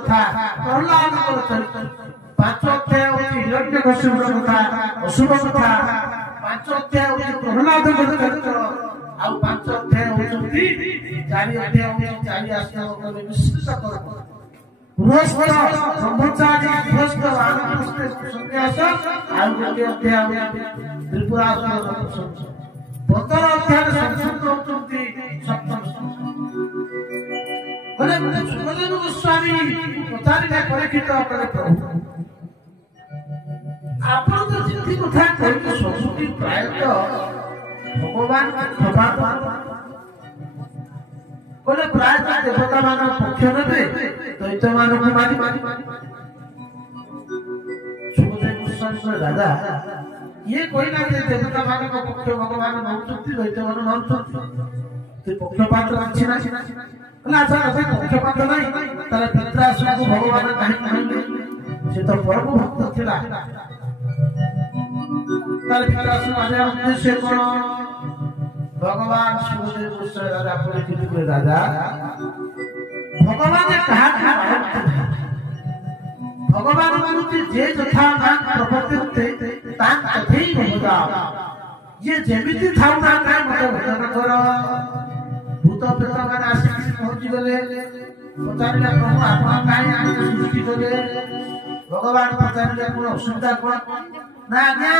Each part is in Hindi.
कथा प्रहलाद चरित्र पांच अध्याय हिरण्यकश्यप कथा अशुभ कथा पांच अध्याय प्रहलाद चरित्र आउ पांच अध्याय होती चारि अध्याय चारि आश्रम विशिष्ट कर्म गृहस्थ ब्रह्मचारी गृहस्थ वानप्रस्थ सन्यास आउ गोटे अध्याय त्रिपुरासुर 15 अध्याय संस्कृत होती सप्तम बोले सुखदेव गोस्वामी पचारिले परीक्षित करे प्रभु आपण तो जिति कथा कहते सबुटी प्रायतः भगवान प्रभाव बोले प्रायतः देवता मान पक्ष नेबे दैत्य मान को मारी सुखदेव गोस्वामी राजा ये कोई ना के देवता मान को पक्ष भगवान नौचती दैत्य मान नौचती ते पक्षपात अछि ना ना अच्छा अच्छा पक्षपात नहीं तार पितरासु को भगवान काहे कहले से तो परम भक्त थिला तार पितरासु आने उद्देश्य कोन भगवान सुखदेव गोस्वामी राजा परीक्षित के राजा भगवान ने कहा भगवान मानुति जे तथा मान प्रवर्तिते तान तथै होगा ये जेमिति थाउ ना काय मते भजन कर भूत प्रेत मान आसी पहुंची गले पचारिला प्रभु आपण काय आनी सृष्टि कले भगवान पचारिला कोन असुविधा कोन ना ना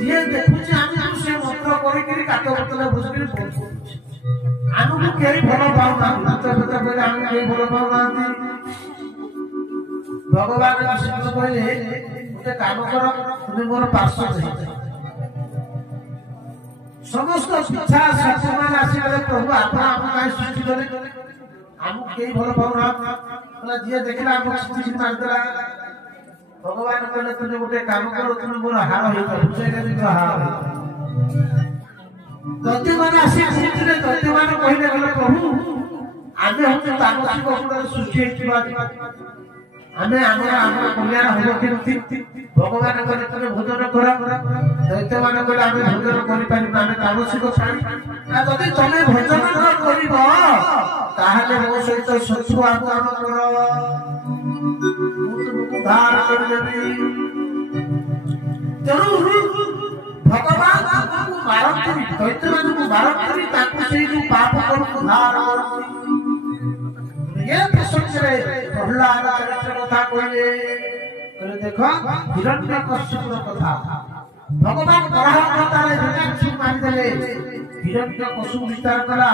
जे देखुची आमी से मंत्र करी करी काट बोतल बुझकी आनु केरी भलो पाउ ना भूत प्रेत बेले आनु केरी भलो पाउ ना भगवान कृष्ण कहले गोटे काम कर तुम मोर पार्श्व समस्त इच्छा शक्ति मान आसीगले प्रभु आपण आपण काय सृष्टि करे हमु केई भलो पाउना बोला जे देखला हम सृष्टि मान देला भगवान कहले तुम गोटे काम कर तुम मोर हार होई बुझे गली तो हार दैत्य मान आसी सृष्टि रे दैत्य मान कहले गले प्रभु आमे हम तामसिक अवतार सृष्टि हेतिबा हमें हमरा हमरा कल्याण हो केमति भगवान कहले तने भोजन कर दैत्य मान कहले हमें भोजन करि पारि हमें तामसिक छाड़ी ना जदि तने भोजन न करिब ताहाले मो सहित सत्सु आचरण कर तुमको उद्धार कर देबी तेनु भगवान तुमको मारंती दैत्य मान को मारंती ताकू से जो पाप कर उद्धार करती ये प्रसंग रे प्रहलाद चरित्र कथा कहले कहले देखो हिरण्यकश्यप कथा भगवान बराह अवतार हिरण्यकश्यप मारि देले हिरण्यकश्यप विस्तार कला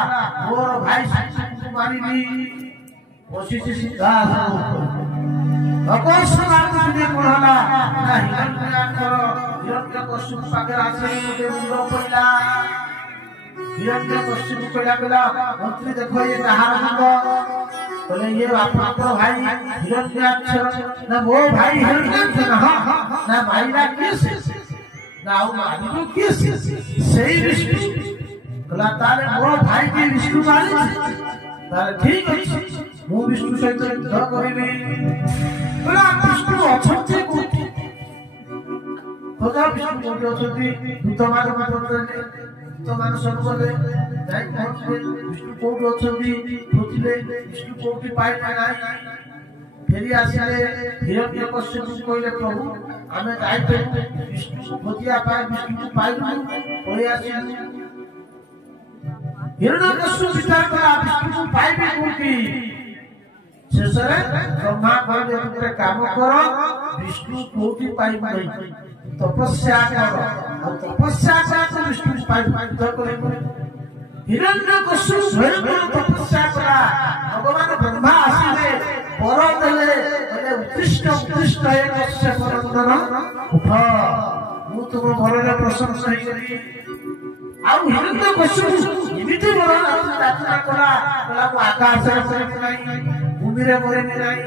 मोर भाई को मारिबी वशिष्ठ सिद्धार्थ अकोश बात सुने कहला ना हिरण्यकश्यप पाके आसे मोटे मुंडो पइला हिरण्यकश्यप कहला मंत्री देखो ये कहार मुंडो बोले ये आपका भाई हिरण्याक्ष ना वो भाई हिरण्याक्ष ना ना भाई ना किस ना वो मारी को किस सही विष्णु बोला तारे वो भाई के विष्णु मारी तारे ठीक है वो विष्णु सहित युद्ध करिबी बोला विष्णु अछते को भगा विष्णु कोठे अछती दूत मान पठले दूत मान सब बोले जाई पहुंचले विष्णु कोठे अछती खोजिले विष्णु कोठे पाइले नाही फेरी आसीले हिरण्यकश्यप कहले प्रभु आमे जाइते विष्णु को खोजिया पाए विष्णु को पाइलु ओए आसीले हिरण्यकश्यप विचार करा विष्णु को पाइबे कोठी शेषरे ब्रह्मा कहले तुमरे काम करो विष्णु कोठी पाइबे नहीं तपस्या करो और तपस्या से विष्णु पाइबे करे हिरण्यकश्यप स्वयं तपस्या करा भगवान ब्रह्मा आसीले पर देले बोले उत्कृष्ट है कश्यप नंदन उठ मु तुम मरले प्रशंसा करी आ हिरण्यकश्यप इमिति बड़ा यात्रा करा बोला को आकाश रे नहीं भूमि रे मरे नहीं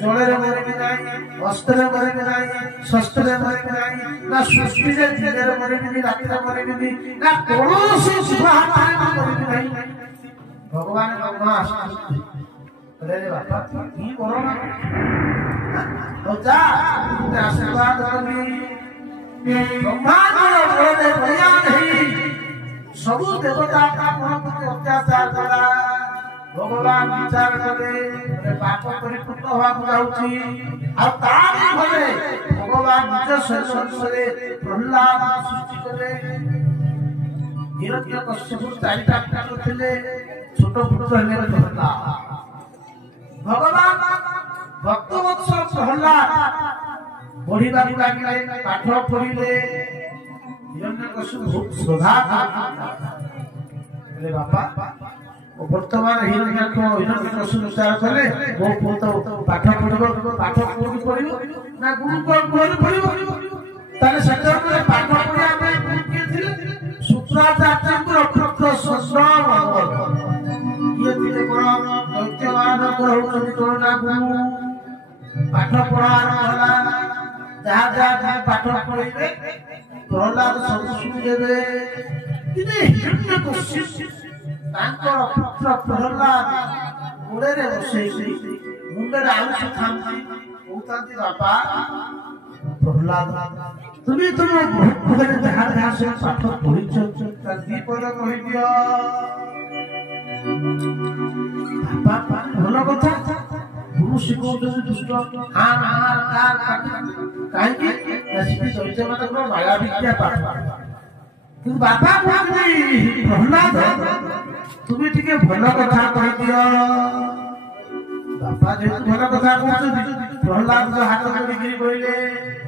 जल रे मरे नहीं वस्त्र रे मरे नहीं शस्त्र रे मरे नहीं ना सृष्टि रे दिन रे मरे नहीं रात रे मरे नहीं ना कौनसी सुभाता रे मरे नहीं भगवान ब्रह्मा अरे बापा की करो ना तो जा आशीर्वाद करी ब्रह्मा को बोले भैया नहीं सब देवता का मन पर अत्याचार करा भगवान विचार करे पाप परिपूर्ण होवाक जाउची आ तारी भले भगवान निज संसरे प्रहलाद सृष्टि करे हिरण्यकश्यप चारिटा पुत्र थिले छोट पुत्र हेले प्रहलाद भगवान भक्तवत्सल प्रहलाद पढ़िबा लागिले पाठ पढ़िले हिरण्यकश्यप बहुत श्रद्धा बोले बापा वर्तमान हिरण्यकश्यप विचार करे वो पुत पाठ पढ़िबो पाठ कोठी पढ़िबो ना गुरु को पढ़िबो ताले सत्य पाठ पढ़िया में के थिले शुक्राचार्य पुत्र सस्रा भगवत ये थिले कोन दैत्यमान कहउछन तोना गुरु पाठ पढ़ार होला जहा पाठ पढ़िबे प्रहलाद सब सुनि देबे दिने हिरण्यकश्यप तांकर पुत्र प्रहलाद गोड़े रे बसे मुंडे आउछ खांती उतांती बापा प्रहलाद तुम्हें तुम भगवान जहा से पाठ पढ़िछ दीपद कहि दियो बापा भलो कथा गुरु शिखो दुष्ट हां हां कार काहे कि ऐसी सोचे मत को माया विद्या पाठ तू बापा कहते प्रहलाद तुम्हें टिके भलो कथा कहि दियो बापा जे भलो कथा कहते प्रहलाद जो हाथ जोड़ी गिरी बोले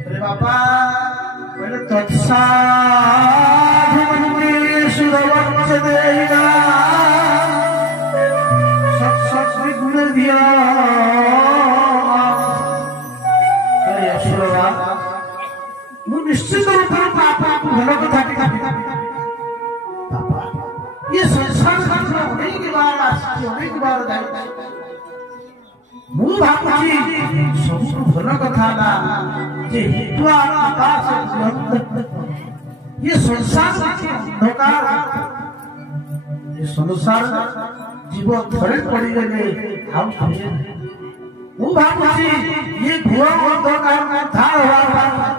अरे बापा बोले तत्साधु मनुमे सुरवंश देहिना सत गुण दिया अरे असुरवा मु निश्चित रूप से पापा को भलो कथा टिका बापा ये संसार में अनेक बार आसी अनेक बार जाई मु भाबुची सब भल कथा ना जे हितुआ आकाश ये संसार अंधकार ये संसार जीव थोड़े पड़ी गए हम मु भाबुची ये घोर अंधकार में धार हुआ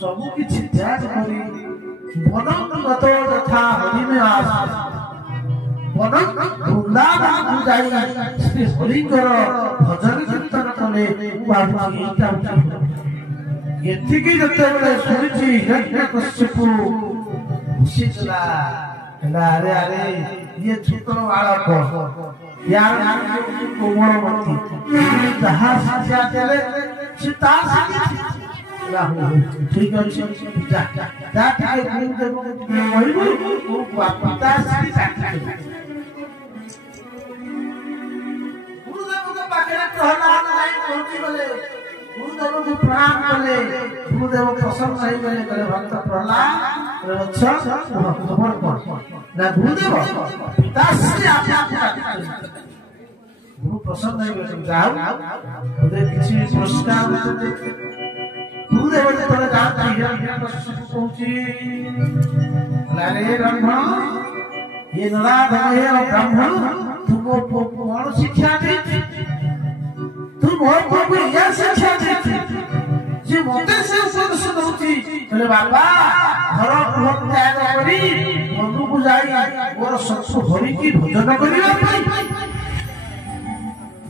सब किछि त्याग करी वनगत तथा हरिनिवास वनक वृंदावन जाई श्री हरिकर भजन कीर्तन कले बाबूजी एटा एतिकी जते बेले सुनिछि हिरण्यकश्यप खुशीला अरे अरे ये छोटो बालक यार कोमलमती जहा साजा देले सीता ठीक अछि जा जा के गुरु देव कहबो ओ पिता श्री गुरु देव के पाखे प्रहलाद नहीं पहुंची गले गुरु देव को प्रणाम कले गुरु देव प्रसन्न होई गले करे भक्त प्रहलाद रे अच्छा खबर कोन ना गुरु देव पिता श्री गुरु प्रसन्न होई गले जाओ ओदे किछि पुरस्कार गुरुदेव ने तोरे जान हिरण्यकश्यप पहुंची अरे ब्रह्मा ये नराधमय ब्राह्मण तुमको कौन शिक्षा दी तुम और को यह शिक्षा दी जे मोते से उपदेश दउची बोले बाबा घर गृह त्याग करी मनु को जाई और सत्सु हरि की भजन करिया भाई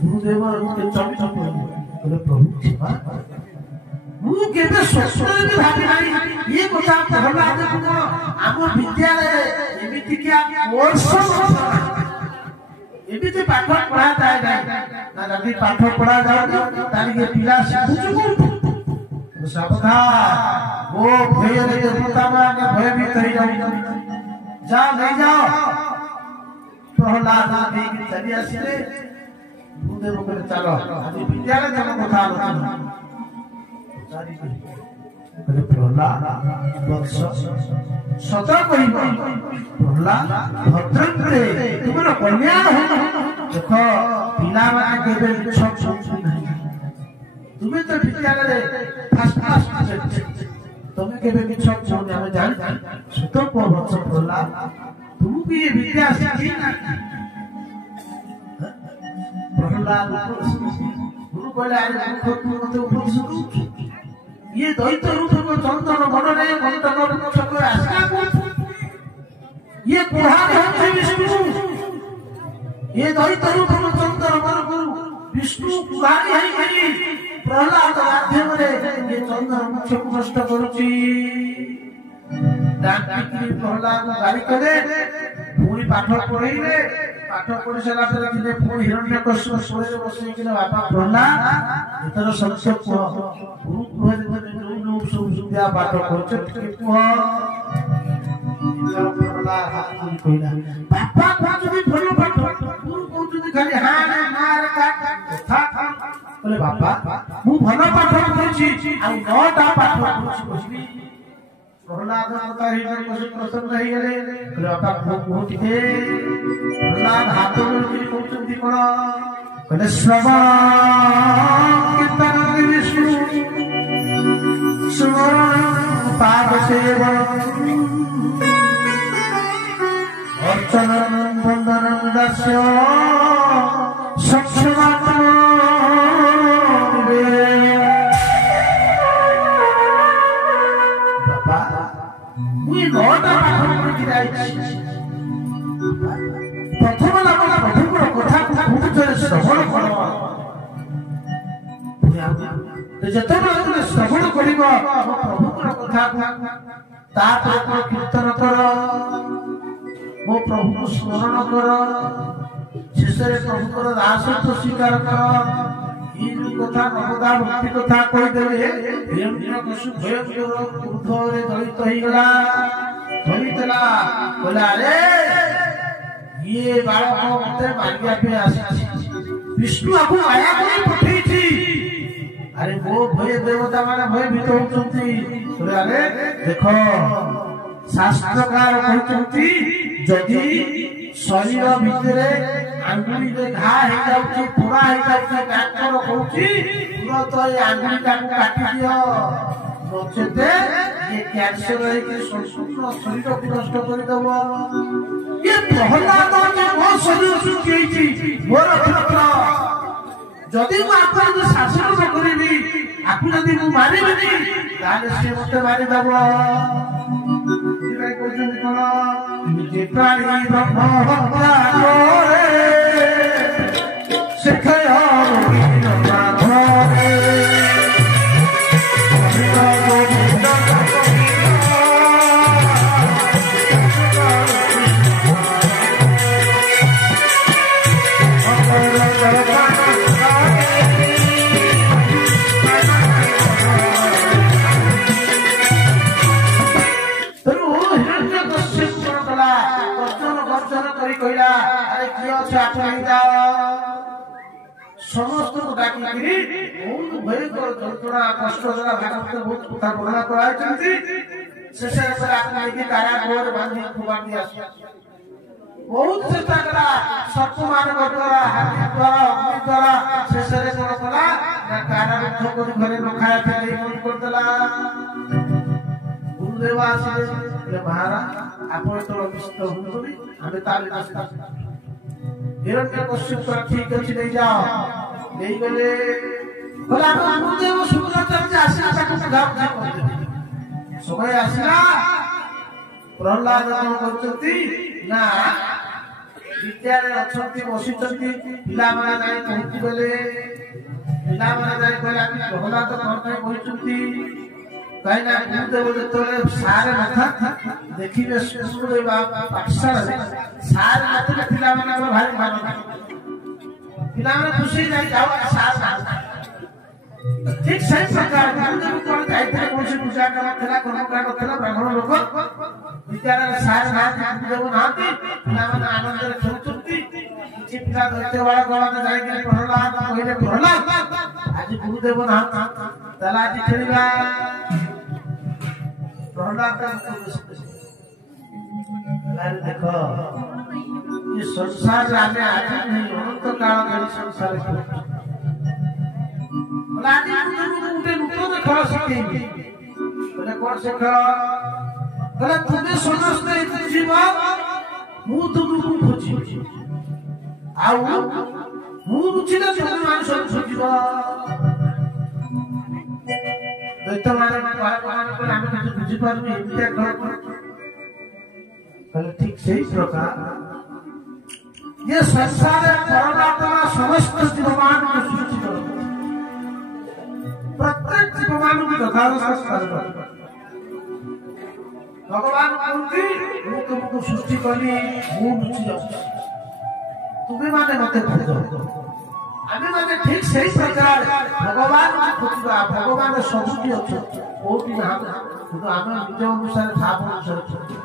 गुरुदेव के चरित्र बोले प्रभु क्षमा मु केबे स्वप्न भी भाबी नाही ये कथा प्रहलाद को आम विद्यालय एमिति क्या कोर्स एमिति पाठ पढ़ा जाए ना जदि पाठ पढ़ा जाए तारी के पिला शिखुछु सावधान वो भय रे देवता माने भयभीत हो जाओ जा नहीं जाओ प्रहलाद देख चली आसिले गुरुदेव को चलो आज विद्यालय जन कथा आलोचना बोले प्रहलाद वत्स सत कहिब प्रहलाद भद्रंगे तुमर कल्याण हो देखो पिला माने केबे सब सब नहीं तुम्हें तो विद्यालय फर्स्ट क्लास तुम्हें केबे भी सब सब हम जान सत को वत्स प्रहलाद तुम भी ये विद्या सीखी ना प्रहलाद गुरु बोले आज तुम मते उपदेश दो ये दैत्य रूप को चंदन बनने मंडन वृक्ष को आशा को ये कुहार है विष्णु ये दैत्य रूप चंद्र गुरु विष्णु पुराणी है प्रहलाद माध्यम रे ये चंद्र मुख्य नष्ट करूची डाक्टी प्रहलाद गाड़ी करे पूरी पाठ पढ़ेइले पाठ पढ़ी सारा ପରେ ଦିନେ ପୁଣି ହିରଣ୍ୟକଶ୍ୟପ ଶୋଳରେ ବସେଇକିନା ବାପା ପ୍ରହଲାଦ ଏଥର ସତ୍ୟ କୁହ ଗୁରୁ କୁହରେ ଯୋଉ ସବୁ ସୁବିଧା ପାଠ କରୁଛ ଟିକେ କୁହ ପ୍ରହଲାଦ ହାତ ଧରି କହିଲା ବାପା କହୁଛନ୍ତି ଭଲ ପାଠ ଗୁରୁ କହୁଛନ୍ତି ଖାଲି ହଁ ମାର କଥା କହିଲେ ବାପା ମୁଁ ଭଲ ପାଠ ପଢୁଛି ଆଉ 9ଟା ପାଠ ପଢୁଛି ବୁଝିବି प्रहलाद माता हृदय को प्रसन्न रही गले बापा बहुत थे प्रहलाद हाथों में पहुंचती कोण कहले श्रवण कीर्तन विष्णु श्रवण पाद सेवन अर्चन वंदन दस्य सक्षमात्म प्रथम लाभ प्रभुर कथा श्रवण कर श्रवण कर प्रभुर कथा कीर्तन कर मो प्रभु को स्मरण कर शेष प्रभुर दासत्व स्वीकार कर ये कथा नवदा भक्ति कथा कहीदेवे भयंकर क्रोधरे दलित होगला धरितला बोला रे ये बालक मते मारिया पे आसी विष्णु आपको माया कोई पठेइछि अरे वो भय देवता माने भय भीत होचंती अरे देखो शास्त्रकार कहचंती जदि शरीर भितरे आंगुली रे घा हे जाउछि पुरा हे जाउछि डाक्टर कहउछि तुरंत ए आंगुली का काटि दियो नचेते ये कैंसर है कि संपूर्ण शरीर को नष्ट कर देबो ये प्रहलाद ने वो शरीर सुखीछि मोर पुत्र जदि मु आपन शासन न करिबी आपन जदि मु मारिबेनी ताले से मते मारि देबो इलाई कहजन कोन जे प्राणी ब्रह्म हत्या करे शिखय समस्त डाकी बहुत भयंकर जंत्रणा कष्ट द्वारा भागवत बहुत कथा वर्णना कराइछन्ति शेष पर आपने कारागार बांधी खुबानी आसी बहुत चेष्टा करा सर्प मानव द्वारा हाथी द्वारा अग्नि द्वारा शेष रे कोन कला ना कारारुद्ध करी घरे रखाया था नहीं मन कर देला गुरुदेव आसी महाराज आपण तो अभिष्ट हुंतुनी हमें ताले दस्ता हिरण्यकश्यप पर ठीक अछि नहीं जाओ नहीं गले बोला गुरुदेव शुक्राचार्य आसीला ताको गाव जा कर समय आसीला प्रहलाद कोन करचंती ना विद्यालय अछंती बसिचंती पिला माना जाय कहती बोले पिला माना जाय कहला कि प्रहलाद कोन काय बहिचंती काई ना गुरुदेव जतले सारे माथा देखिबे स्कूल पाठशाला सार माथे पिला माना भारी भारी पिला माने खुशी जाय जाओ सार ठीक सही प्रकार गुरुदेव कोन जायते कोन से पूजा करा थला कोन का थला ब्राह्मण लोक विद्यालय सार नाथ गुरुदेव नाथी पिला माने आनंद रे खेलुचंती किछि पिला दैत्य वाला गवा जाय के प्रहलाद कहले प्रहलाद आज गुरुदेव नाथ तला आज खेलिबा प्रहलाद देखो ये संसार में आज नहीं अनंत काल धरि संसार लाडी उठे लुटो देखो सकेबी बोले कोन से खेल बोले तुमे समस्त जीव मु तुमको खोजी आउ मु रुचिला तुमे मानस खोजिब दैत्य माने बालक मान को हम किछ बुझी पारबी एमितिया कहले ठीक सही प्रकार ये संसार परमात्मा समस्त जीवमान को सृष्टि कर प्रत्येक जीवमान को यथावस्था भगवान कहते ମୁଁ ତୁମକୁ ସୃଷ୍ଟି କଲି ମୁଁ ଲୁଚି ଯାଉଛି ତୁମେ ମାନେ ମତେ ଖୋଜ ଆମେ ମାନେ ଠିକ ସେଇ ପ୍ରକାର ଭଗବାନ ଖୋଜିବା ଭଗବାନ ସବୁଠି ଅଛନ୍ତି କୋଉଠି ନାହାନ୍ତି କିନ୍ତୁ ଆମେ ନିଜ ଅନୁସାରେ ଭାବ ଅନୁସାରେ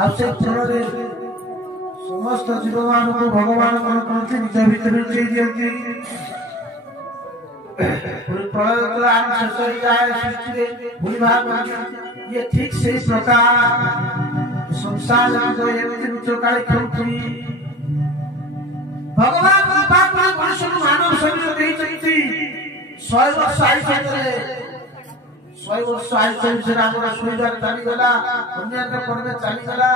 ଆଉ ସେ ଫଳରେ ସମସ୍ତ ଜୀବମାନଙ୍କୁ ଭଗବାନ କଣ କରନ୍ତି ନିଜ ଭିତରେ ଲୁଚେଇ ଦିଅନ୍ତି प्रलय शेष हो जाए सृष्टि भूल भाग ये ठीक से इस प्रकार संसार चौकाई खेलुथी भगवान मनुष्य मानव शरीर देते 100 वर्ष आयुष 100 वर्ष आयुष से रामरा सुईदार चलीगला अन्य पर्वे चलीगला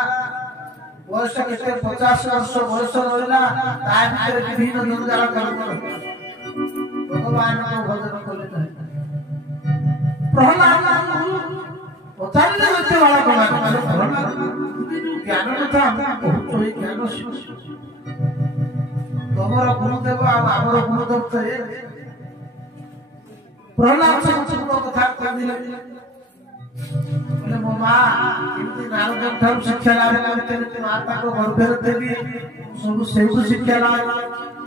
बयस के 50 वर्ष बयस रहा विभिन्न जंजाल कर्म भगवान को भजन कले प्रहलाद पचारे मते वाला प्रहलाद ज्ञान कथा बहुत ही ज्ञान तमर गुरुदेव आमर गुरुदेव तो प्रहलाद से कथा कर दिले बोले मो मां इनकी नारद ठाकुर शिक्षा लाभ करते माता को गर्भेर देवी सब सेव शिक्षा लाभ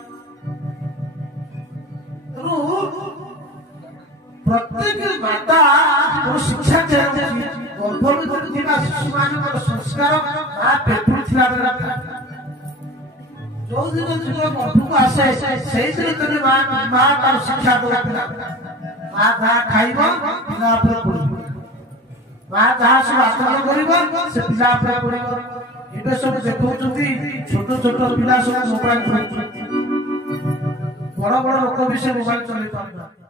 प्रत्येक माता शिक्षा चाहिए गर्भवती शिशु मान संस्कार माँ पेटू जो दिन जो गर्भ को आसे से दिन माँ तार शिक्षा दे माँ जहाँ खाइब पिला माँ जहाँ सब आचरण कर पिला पड़े सब देखा छोट छोट पिला सब मोबाइल बड़ बड़ लोक भी से मोबाइल चल पार